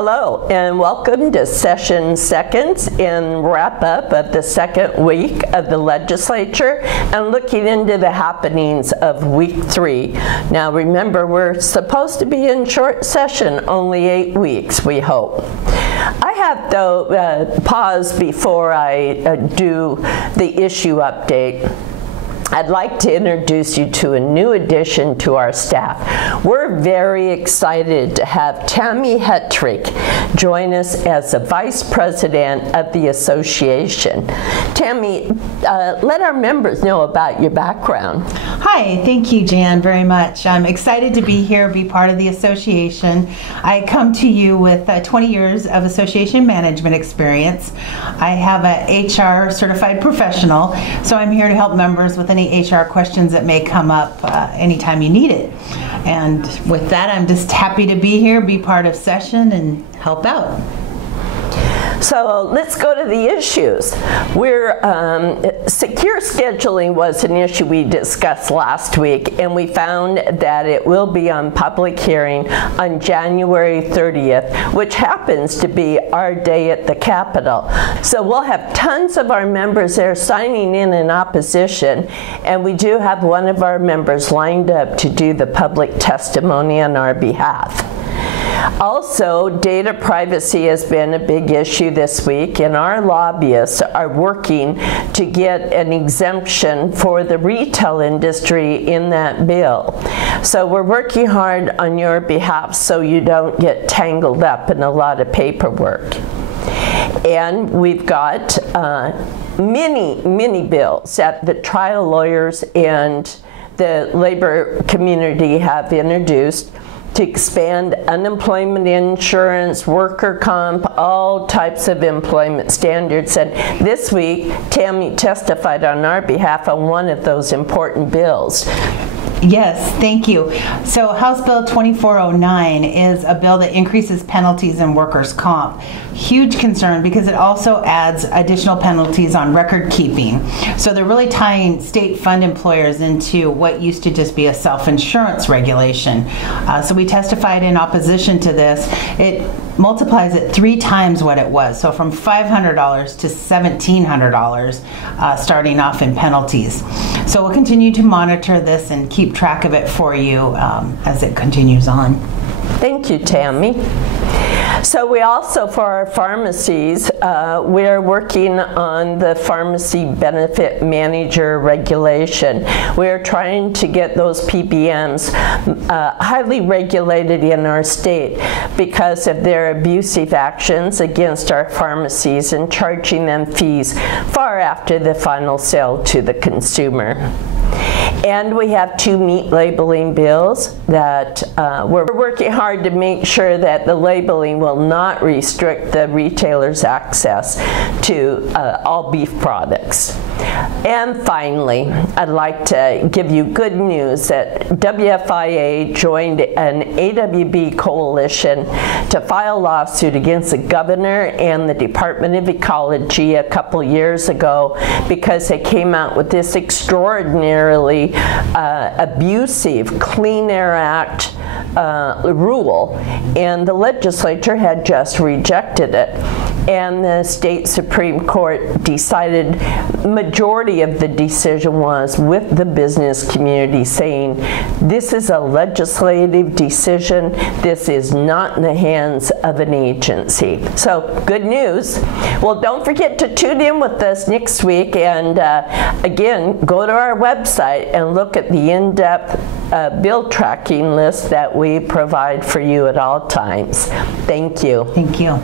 Hello and welcome to Session Seconds and wrap up of the second week of the legislature and looking into the happenings of week 3. Now remember, we're supposed to be in short session, only 8 weeks, we hope. I have though pause before I do the issue update. I'd like to introduce you to a new addition to our staff. We're very excited to have Tammy Hetrick join us as the Vice President of the Association. Tammy, let our members know about your background. Hi, thank you, Jan, very much. I'm excited to be here, be part of the association. I come to you with 20 years of association management experience. I have an HR certified professional, so I'm here to help members with any HR questions that may come up anytime you need it. And with that, I'm just happy to be here, be part of session, and help out. So let's go to the issues. Secure scheduling was an issue we discussed last week, and we found that it will be on public hearing on January 30th, which happens to be our day at the Capitol. So we'll have tons of our members there signing in opposition, and we do have one of our members lined up to do the public testimony on our behalf. Also, data privacy has been a big issue this week, and our lobbyists are working to get an exemption for the retail industry in that bill. So we're working hard on your behalf so you don't get tangled up in a lot of paperwork. And we've got many bills that the trial lawyers and the labor community have introduced to expand unemployment insurance, worker comp, all types of employment standards. And this week, Tammy testified on our behalf on one of those important bills. Yes, thank you. So House Bill 2409 is a bill that increases penalties in workers' comp. Huge concern because it also adds additional penalties on record keeping. So they're really tying state fund employers into what used to just be a self-insurance regulation. So we testified in opposition to this. It multiplies it 3 times what it was. So from $500 to $1,700 starting off in penalties. So we'll continue to monitor this and keep track of it for you as it continues on. Thank you, Tammy. So we also, for our pharmacies, we're working on the pharmacy benefit manager regulation. We're trying to get those PBMs highly regulated in our state because of their abusive actions against our pharmacies and charging them fees far after the final sale to the consumer. And we have 2 meat labeling bills that we're working hard to make sure that the labeling will not restrict the retailer's access to all beef products. And finally, I'd like to give you good news that WFIA joined an AWB coalition to file a lawsuit against the governor and the Department of Ecology a couple years ago because they came out with this extraordinarily abusive Clean Air Act rule, and the legislature had just rejected it. And the state Supreme Court decided, majority of the decision was with the business community saying, this is a legislative decision, this is not in the hands of an agency. So good news. Well, don't forget to tune in with us next week, and again, go to our website and look at the in-depth bill tracking list that we provide for you at all times. Thank you. Thank you.